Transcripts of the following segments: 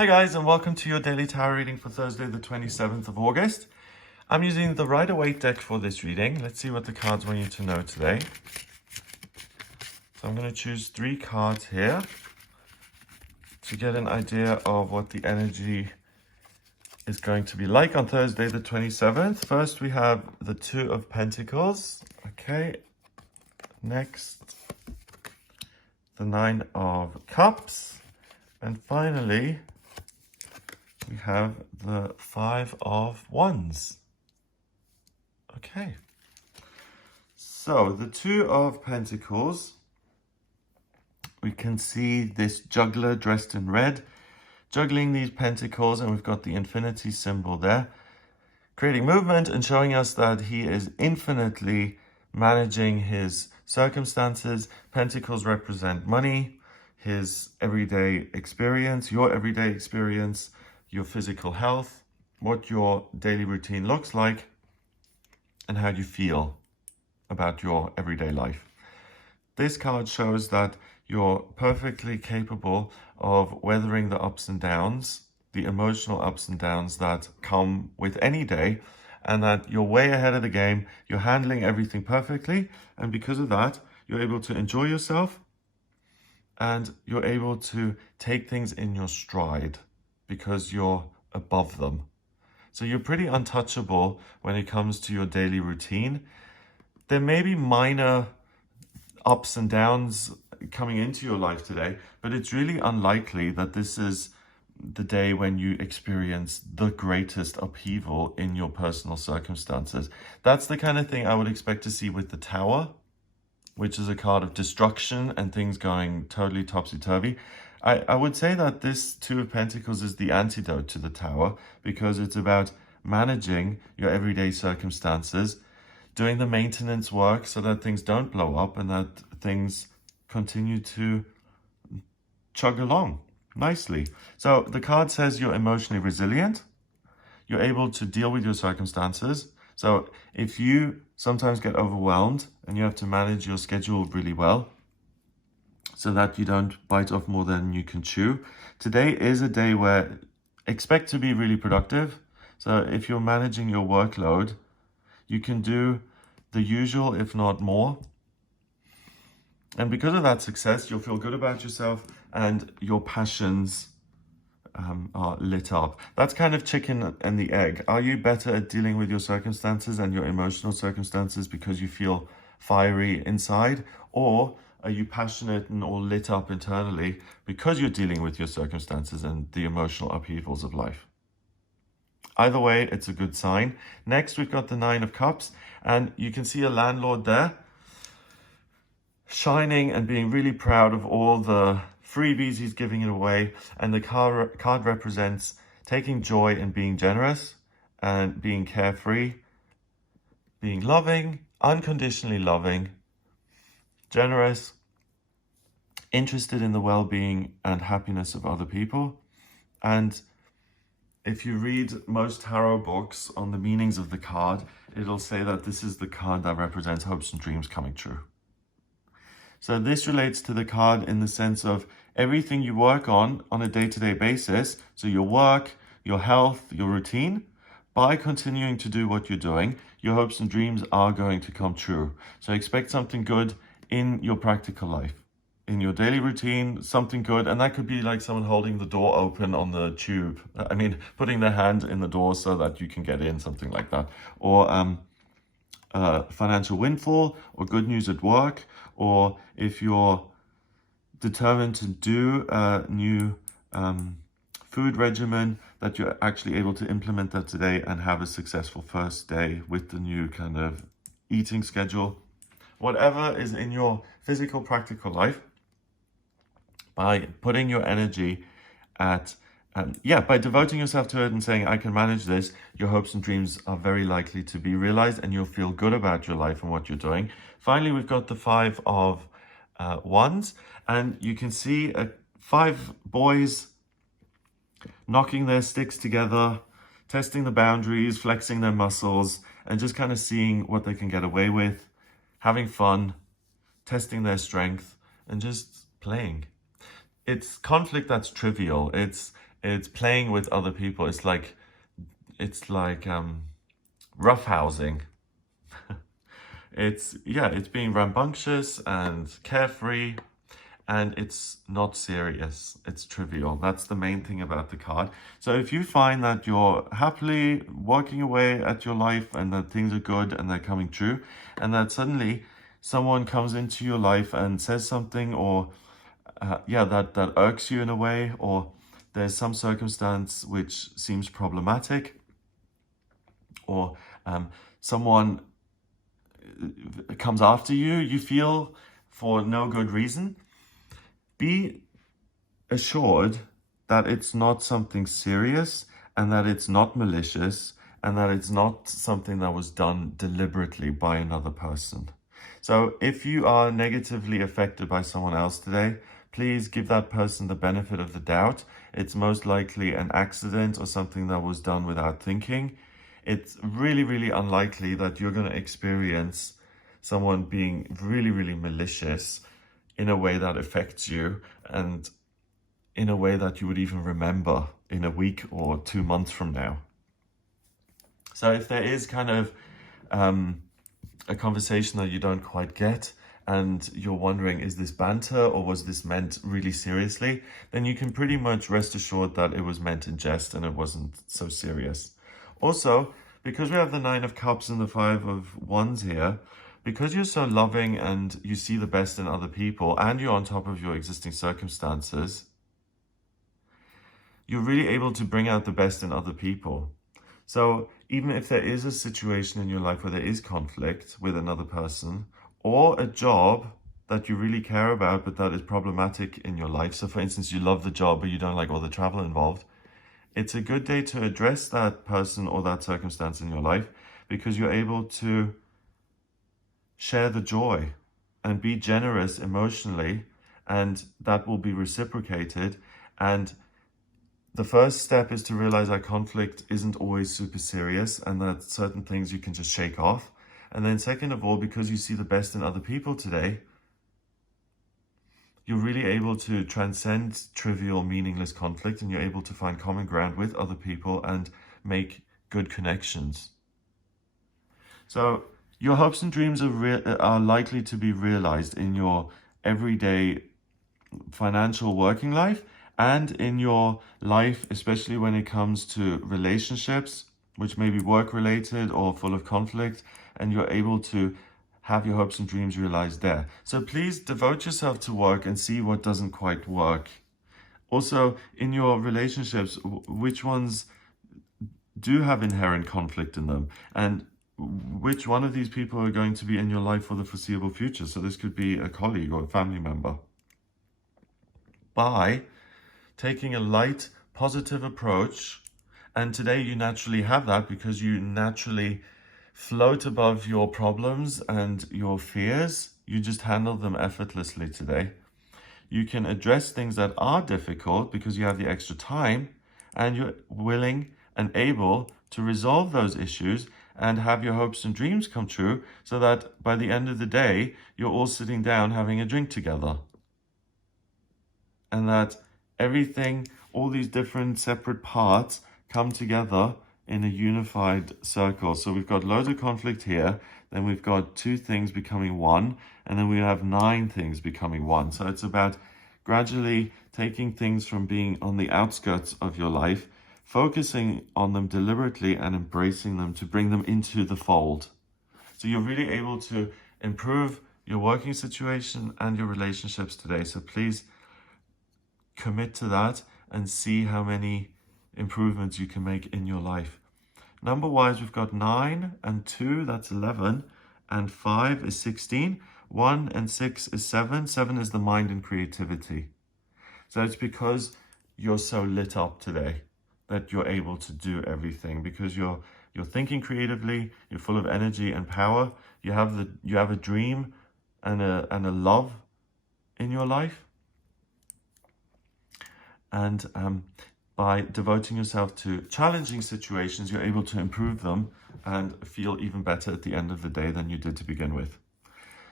Hi guys, and welcome to your daily tarot reading for Thursday the 27th of August. I'm using the Rider-Waite deck for this reading. Let's see what the cards want you to know today. So I'm going to choose 3 cards here to get an idea of what the energy is going to be like on Thursday the 27th. First we have the 2 of Pentacles. Okay, next the 9 of Cups, and finally we have the 5 of Wands. Okay, so the 2 of Pentacles, we can see this juggler dressed in red, juggling these pentacles, and we've got the infinity symbol there, creating movement and showing us that he is infinitely managing his circumstances. Pentacles represent money, his everyday experience, your everyday experience, your physical health, what your daily routine looks like, and how you feel about your everyday life. This card shows that you're perfectly capable of weathering the ups and downs, the emotional ups and downs that come with any day, and that you're way ahead of the game. You're handling everything perfectly, and because of that, you're able to enjoy yourself and you're able to take things in your stride because you're above them. So you're pretty untouchable when it comes to your daily routine. There may be minor ups and downs coming into your life today, but it's really unlikely that this is the day when you experience the greatest upheaval in your personal circumstances. That's the kind of thing I would expect to see with the Tower, which is a card of destruction and things going totally topsy-turvy. I would say that this 2 of Pentacles is the antidote to the Tower, because it's about managing your everyday circumstances, doing the maintenance work so that things don't blow up and that things continue to chug along nicely. So the card says you're emotionally resilient. You're able to deal with your circumstances. So if you sometimes get overwhelmed and you have to manage your schedule really well so that you don't bite off more than you can chew, today is a day where expect to be really productive. So if you're managing your workload, you can do the usual, if not more. And because of that success, you'll feel good about yourself and your passions are lit up. That's kind of chicken and the egg. Are you better at dealing with your circumstances and your emotional circumstances because you feel fiery inside? Or are you passionate and all lit up internally because you're dealing with your circumstances and the emotional upheavals of life? Either way, it's a good sign. Next, we've got the 9 of Cups, and you can see a landlord there shining and being really proud of all the freebies he's giving it away. And the card represents taking joy in being generous and being carefree, being loving, unconditionally loving, generous, interested in the well-being and happiness of other people. And if you read most tarot books on the meanings of the card, it'll say that this is the card that represents hopes and dreams coming true. So this relates to the card in the sense of everything you work on a day-to-day basis, so your work, your health, your routine, by continuing to do what you're doing, your hopes and dreams are going to come true. So expect something good in your practical life, in your daily routine, something good. And that could be like someone holding the door open on the tube. I mean, putting their hand in the door so that you can get in, something like that. Or financial windfall, or good news at work, or if you're determined to do a new food regimen, that you're actually able to implement that today and have a successful first day with the new kind of eating schedule. Whatever is in your physical, practical life, by putting your energy at by devoting yourself to it and saying, I can manage this, your hopes and dreams are very likely to be realized and you'll feel good about your life and what you're doing. Finally, we've got the 5 of Wands, and you can see 5 boys knocking their sticks together, testing the boundaries, flexing their muscles, and just kind of seeing what they can get away with, having fun, testing their strength, and just playing. It's conflict that's trivial. It's It's playing with other people. It's like roughhousing. It's being rambunctious and carefree, and it's not serious. It's trivial. That's the main thing about the card. So if you find that you're happily working away at your life and that things are good and they're coming true, and that suddenly someone comes into your life and says something, or that irks you in a way, or there's some circumstance which seems problematic, or someone comes after you, you feel for no good reason, be assured that it's not something serious, and that it's not malicious, and that it's not something that was done deliberately by another person. So if you are negatively affected by someone else today, please give that person the benefit of the doubt. It's most likely an accident or something that was done without thinking. It's really, really unlikely that you're going to experience someone being really, really malicious in a way that affects you, and in a way that you would even remember in a week or 2 months from now. So if there is kind of a conversation that you don't quite get, and you're wondering, is this banter or was this meant really seriously, then you can pretty much rest assured that it was meant in jest and it wasn't so serious. Also, because we have the 9 of Cups and the 5 of Wands here, because you're so loving and you see the best in other people, and you're on top of your existing circumstances, you're really able to bring out the best in other people. So even if there is a situation in your life where there is conflict with another person, or a job that you really care about but that is problematic in your life, so for instance you love the job but you don't like all the travel involved, it's a good day to address that person or that circumstance in your life, because you're able to share the joy and be generous emotionally, and that will be reciprocated. And the first step is to realize that conflict isn't always super serious, and that certain things you can just shake off. And then second of all, because you see the best in other people today, you're really able to transcend trivial, meaningless conflict, and you're able to find common ground with other people and make good connections. So your hopes and dreams are likely to be realized in your everyday financial working life, and in your life, especially when it comes to relationships, which may be work-related or full of conflict, and you're able to have your hopes and dreams realized there. So please devote yourself to work and see what doesn't quite work. Also, in your relationships, which ones do have inherent conflict in them, and which one of these people are going to be in your life for the foreseeable future. So this could be a colleague or a family member. By taking a light, positive approach, and today you naturally have that because you naturally float above your problems and your fears. You just handle them effortlessly today. You can address things that are difficult because you have the extra time, and you're willing and able to resolve those issues and have your hopes and dreams come true, so that by the end of the day, you're all sitting down having a drink together. And that everything, all these different separate parts come together in a unified circle. So we've got loads of conflict here, then we've got 2 things becoming 1, and then we have 9 things becoming 1. So it's about gradually taking things from being on the outskirts of your life, focusing on them deliberately and embracing them to bring them into the fold. So you're really able to improve your working situation and your relationships today. So please commit to that and see how many improvements you can make in your life. Number-wise, we've got 9 and 2, that's 11, and 5 is 16. 1 and 6 is 7. 7 is the mind and creativity. So it's because you're so lit up today that you're able to do everything, because you're thinking creatively, you're full of energy and power. You have a dream and a love in your life. And by devoting yourself to challenging situations, you're able to improve them and feel even better at the end of the day than you did to begin with.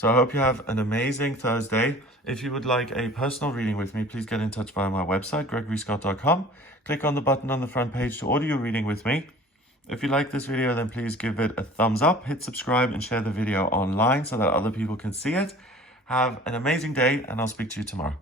So I hope you have an amazing Thursday. If you would like a personal reading with me, please get in touch via my website, gregoryscott.com. Click on the button on the front page to order your reading with me. If you like this video, then please give it a thumbs up, hit subscribe, and share the video online so that other people can see it. Have an amazing day, and I'll speak to you tomorrow.